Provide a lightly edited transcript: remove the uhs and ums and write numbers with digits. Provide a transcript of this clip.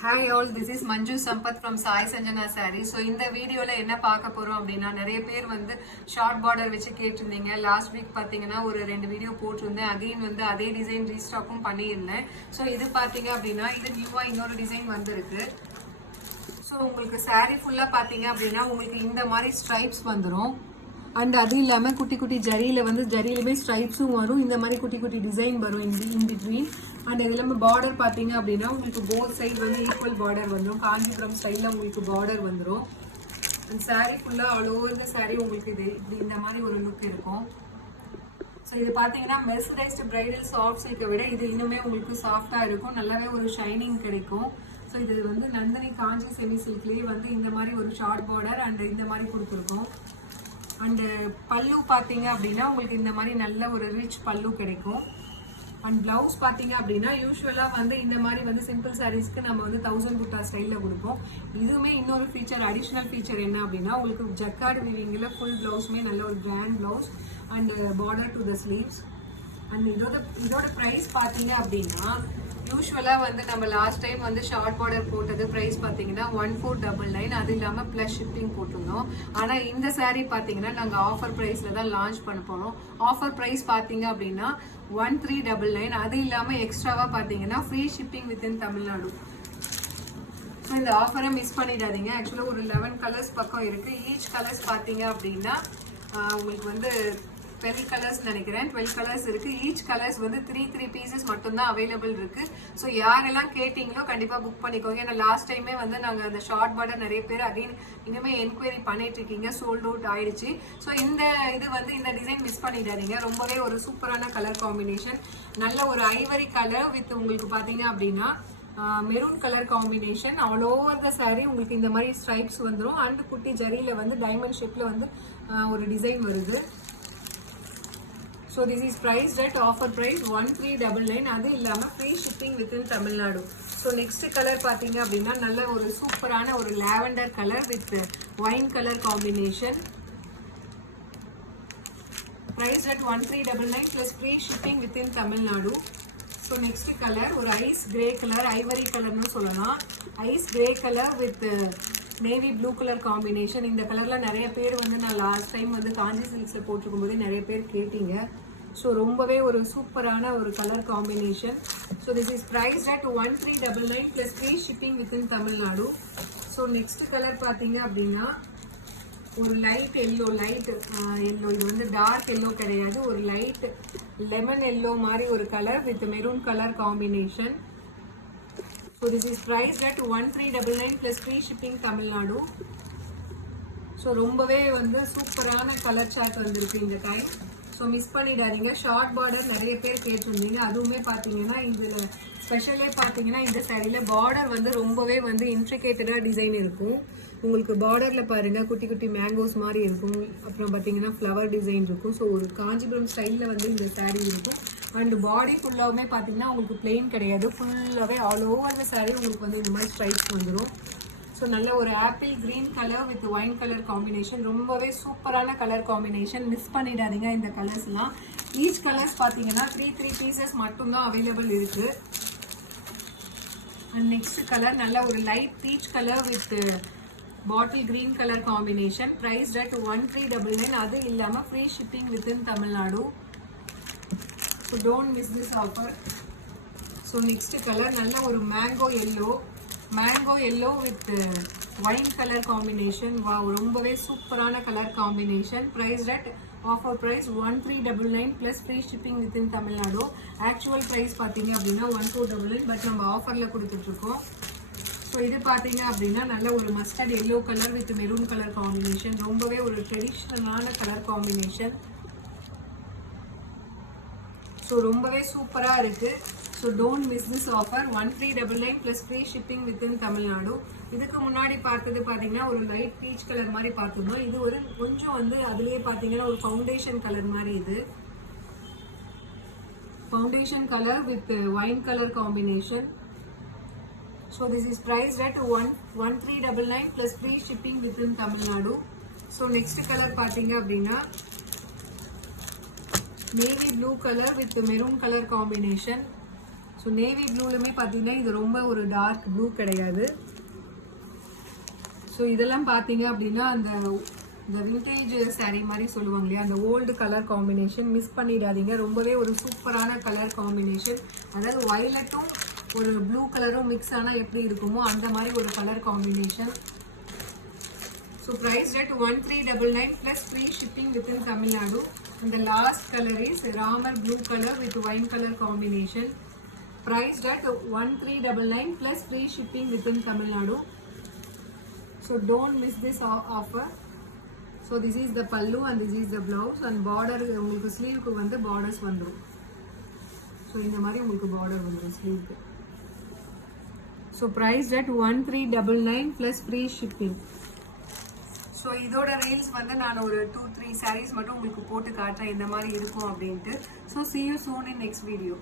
Hi all, this is Manju Sampath from Sai Sanjana Saree. So இந்த வீடியோல என்ன பார்க்க போறோம் அப்படின்னா நிறைய பேர் வந்து ஷார்ட் பார்டர் வச்சு கேட்டிருந்தீங்க. லாஸ்ட் வீக் பாத்தீங்கன்னா ஒரு 2 வீடியோ போட்டிருந்தேன். அகைன் வந்து அதே டிசைன் ரீஸ்டாக்கும் பண்ணியிருந்தேன். ஸோ இது பாத்தீங்க அப்படின்னா இது நியூவா இன்னொரு டிசைன் வந்திருக்கு. ஸோ உங்களுக்கு saree ஃபுல்லா பாத்தீங்க அப்படின்னா உங்களுக்கு இந்த மாதிரி ஸ்ட்ரைப்ஸ் வந்துடும். அண்ட் அது இல்லாமல் குட்டி குட்டி ஜரியில் வந்து ஜரியிலுமே ஸ்ட்ரைப்ஸும் வரும். இந்த மாதிரி குட்டி குட்டி டிசைன் வரும் இன் பிட்வீன். அண்ட் இது இல்லாமல் பார்டர் பார்த்தீங்க அப்படின்னா உங்களுக்கு போத் சைட் வந்து ஈக்குவல் பார்டர் வந்துடும். காஞ்சிபுரம் ஸ்டைலில் உங்களுக்கு பார்டர் வந்துடும். அண்ட் சாரீ ஃபுல்லாக ஆல் ஓவர் த சாரீ உங்களுக்கு இது இப்படி இந்த மாதிரி ஒரு லுக் இருக்கும். ஸோ இது பார்த்தீங்கன்னா மெர்சரைஸ்டு பிரைடல் சாஃப்ட் சில்கை விட இது இன்னுமே உங்களுக்கு சாஃப்டாக இருக்கும். நல்லாவே ஒரு ஷைனிங் கிடைக்கும். ஸோ இது வந்து நந்தினி காஞ்சி செமி சில்க்லேயே வந்து இந்த மாதிரி ஒரு ஷார்ட் பார்டர் அண்ட் இந்த மாதிரி கொடுத்துருக்கோம். அண்டு பல்லு பார்த்தீங்க அப்படின்னா உங்களுக்கு இந்த மாதிரி நல்ல ஒரு ரிச் பல்லு கிடைக்கும். அண்ட் பிளவுஸ் பார்த்தீங்க அப்படின்னா யூஸ்வலாக வந்து இந்த மாதிரி வந்து சிம்பிள் சாரீஸ்க்கு நம்ம வந்து 1000 புட்டா ஸ்டைலில் கொடுப்போம். இதுவுமே இன்னொரு ஃபீச்சர் அடிஷ்னல் ஃபீச்சர் என்ன அப்படின்னா உங்களுக்கு ஜக்கார்டு வீவிங்கில் ஃபுல் பிளவுஸுமே நல்ல ஒரு grand blouse and border to the sleeves. And இதோட ப்ரைஸ் பார்த்தீங்க அப்படின்னா யூஸ்வலாக வந்து நம்ம லாஸ்ட் டைம் வந்து ஷார்ட் பார்டர் போட்டது ப்ரைஸ் பார்த்தீங்கன்னா 1499. அது இல்லாமல் ப்ளஸ் ஷிப்பிங் போட்டிருந்தோம். ஆனால் இந்த சாரீ பார்த்தீங்கன்னா நாங்கள் ஆஃபர் ப்ரைஸில் தான் லான்ச் பண்ண போகிறோம். ஆஃபர் ப்ரைஸ் பார்த்தீங்க அப்படின்னா 1399. அது இல்லாமல் எக்ஸ்ட்ராவாக பார்த்தீங்கன்னா free shipping within Tamil Nadu. So இந்த ஆஃபரை மிஸ் பண்ணிடாதீங்க. ஆக்சுவலாக ஒரு 11 கலர்ஸ் பக்கம் இருக்குது. ஈச் கலர்ஸ் பார்த்தீங்க அப்படின்னா உங்களுக்கு வந்து 12 கலர்ஸ் நினைக்கிறேன். 12 கலர்ஸ் இருக்கு. ஈச் கலர்ஸ் வந்து 3 பீசஸ் மட்டும்தான் அவைலபிள் இருக்கு. ஸோ யாரெல்லாம் கேட்டீங்களோ கண்டிப்பா புக் பண்ணிக்கோங்க. ஏன்னா லாஸ்ட் டைமே வந்து நாங்க அந்த ஷார்ட் பார்டர் நிறைய பேர் அகைன் இனிமே என்கொயரி பண்ணிட்டு இருக்கீங்க. சோல்ட் அவுட் ஆயிடுச்சு. ஸோ இந்த டிசைன் மிஸ் பண்ணிடாதீங்க. ரொம்பவே ஒரு சூப்பரான கலர் காம்பினேஷன். நல்ல ஒரு ஐவரி கலர் வித் உங்களுக்கு பாத்தீங்க அப்படின்னா maroon colour combination. All over the sari உங்களுக்கு இந்த மாதிரி ஸ்ட்ரைப்ஸ் வந்துடும். அண்ட் குட்டி ஜரியில வந்து டைமண்ட் ஷேப்ல வந்து ஒரு டிசைன் வருது. So this is priced at offer price 1399. அது இல்லாம free shipping within Tamil Nadu. So next color பாத்தீங்க அப்படின்னா நல்ல ஒரு சூப்பரான ஒரு lavender color with wine color combination. Priced at 1399 plus free shipping within Tamil Nadu. So next color ஒரு ice grey color, ivory color னு சொல்லலாம். ice grey color with navy blue colour combination. இந்த கலர்ல நிறைய பேர் வந்து நான் லாஸ்ட் டைம் வந்து காஞ்சி சில்க்ஸில் போட்டிருக்கும் போதே நிறைய பேர் கேட்டீங்க. ஸோ ரொம்பவே ஒரு சூப்பரான ஒரு colour combination. So this is price at 1399 plus free shipping within Tamil Nadu. So next colour பார்த்தீங்க அப்படின்னா ஒரு லைட் எல்லோ இது வந்து டார்க் எல்லோ கிடையாது. ஒரு லைட் லெமன் எல்லோ மாதிரி ஒரு colour with maroon colour combination. So this is priced at 1399 plus free shipping Tamil Nadu. So ரொம்பவே வந்து சூப்பரான கலர் சார்ட் வந்திருக்கு இந்த டைம். ஸோ மிஸ் பண்ணிடாதீங்க. ஷார்ட் பார்டர் நிறைய பேர் கேட்டிருந்தீங்க. அதுவுமே பார்த்தீங்கன்னா இதில் ஸ்பெஷலே பார்த்தீங்கன்னா இந்த சாரியில் பார்டர் வந்து ரொம்பவே வந்து இன்ட்ரிகேட்டடாக டிசைன் இருக்கும். உங்களுக்கு பார்டரில் பாருங்கள் குட்டி குட்டி மேங்கோஸ் மாதிரி இருக்கும். அப்புறம் பார்த்தீங்கன்னா ஃப்ளவர் டிசைன் இருக்கும். ஸோ ஒரு காஞ்சிபுரம் ஸ்டைலில் வந்து இந்த சாரீ இருக்கும். அண்ட் பாடி ஃபுல்லாகவுமே பார்த்தீங்கன்னா உங்களுக்கு பிளெயின் கிடையாது. ஃபுல்லாகவே ஆல் ஓவர் த சாரீ உங்களுக்கு வந்து இந்த மாதிரி ஸ்ட்ரைப்ஸ் வந்துடும். ஸோ நல்ல ஒரு apple green colour with wine colour combination. ரொம்பவே சூப்பரான கலர் காம்பினேஷன். மிஸ் பண்ணிடாதீங்க இந்த கலர்ஸ்லாம். ஈச் கலர்ஸ் பார்த்தீங்கன்னா 3 பீசஸ் மட்டும்தான் அவைலபிள் இருக்கு. அண்ட் நெக்ஸ்ட் கலர் நல்ல ஒரு light peach colour with bottle green colour combination. Price at 1399. அது இல்லாமல் free shipping within Tamil Nadu. So don't miss this offer. So next color நல்ல ஒரு mango yellow with wine color combination. Wow, ரொம்பவே சூப்பரான colour combination. priced at offer price 1399 plus free shipping within Tamil Nadu. Actual price பார்த்தீங்க அப்படின்னா 1499, but நம்ம ஆஃபர்ல கொடுத்துட்டு இருக்கோம். ஸோ இது பார்த்தீங்க அப்படின்னா நல்ல ஒரு mustard yellow colour with maroon colour combination. ரொம்பவே ஒரு ட்ரெடிஷ்னலான கலர் காம்பினேஷன். ஸோ ரொம்பவே சூப்பராக இருக்குது. So don't miss this offer 1399 plus free shipping within Tamil Nadu. இதுக்கு முன்னாடி பார்த்தது பார்த்தீங்கன்னா ஒரு லைட் பீச் கலர் மாதிரி பார்த்துருந்தோம். இது ஒரு கொஞ்சம் வந்து அதுலேயே பார்த்தீங்கன்னா ஒரு ஃபவுண்டேஷன் கலர் மாதிரி. இது foundation colour with wine colour combination. So this is priced at 1399 plus free shipping within Tamil Nadu. So next colour பார்த்தீங்க அப்படின்னா navy blue color with maroon color combination. So navy ப்ளூலுமே பார்த்தீங்கன்னா இது ரொம்ப ஒரு டார்க் ப்ளூ கிடையாது. ஸோ இதெல்லாம் பார்த்தீங்க அப்படின்னா இந்த விண்டேஜ் saree மாதிரி சொல்லுவாங்க இல்லையா, அந்த ஓல்டு கலர் காம்பினேஷன் மிஸ் பண்ணிடாதீங்க. ரொம்பவே ஒரு சூப்பரான கலர் காம்பினேஷன். அதாவது வயலட்டும் ஒரு ப்ளூ கலரும் மிக்ஸ் ஆனால் எப்படி இருக்குமோ அந்த மாதிரி ஒரு colour combination. So price at 1399 plus free shipping within Tamil Nadu. And the last color is Ramar blue color with wine color combination. Priced at 1399 plus free shipping within Tamil Nadu. So don't miss this offer. So this is the pallu and this is the blouse and border உங்களுக்கு ஸ்லீவுக்கு வந்து borders வந்துடும். So இந்த மாதிரி உங்களுக்கு border வந்துடும் ஸ்லீவுக்கு. So price at 1399 plus free shipping. So இதோட reels வந்து நான் ஒரு 2-3 sarees மட்டும் உங்களுக்கு போட்டு காட்டுறேன் இந்த மாதிரி இருக்கும் அப்படின்ட்டு. So see you soon in next video.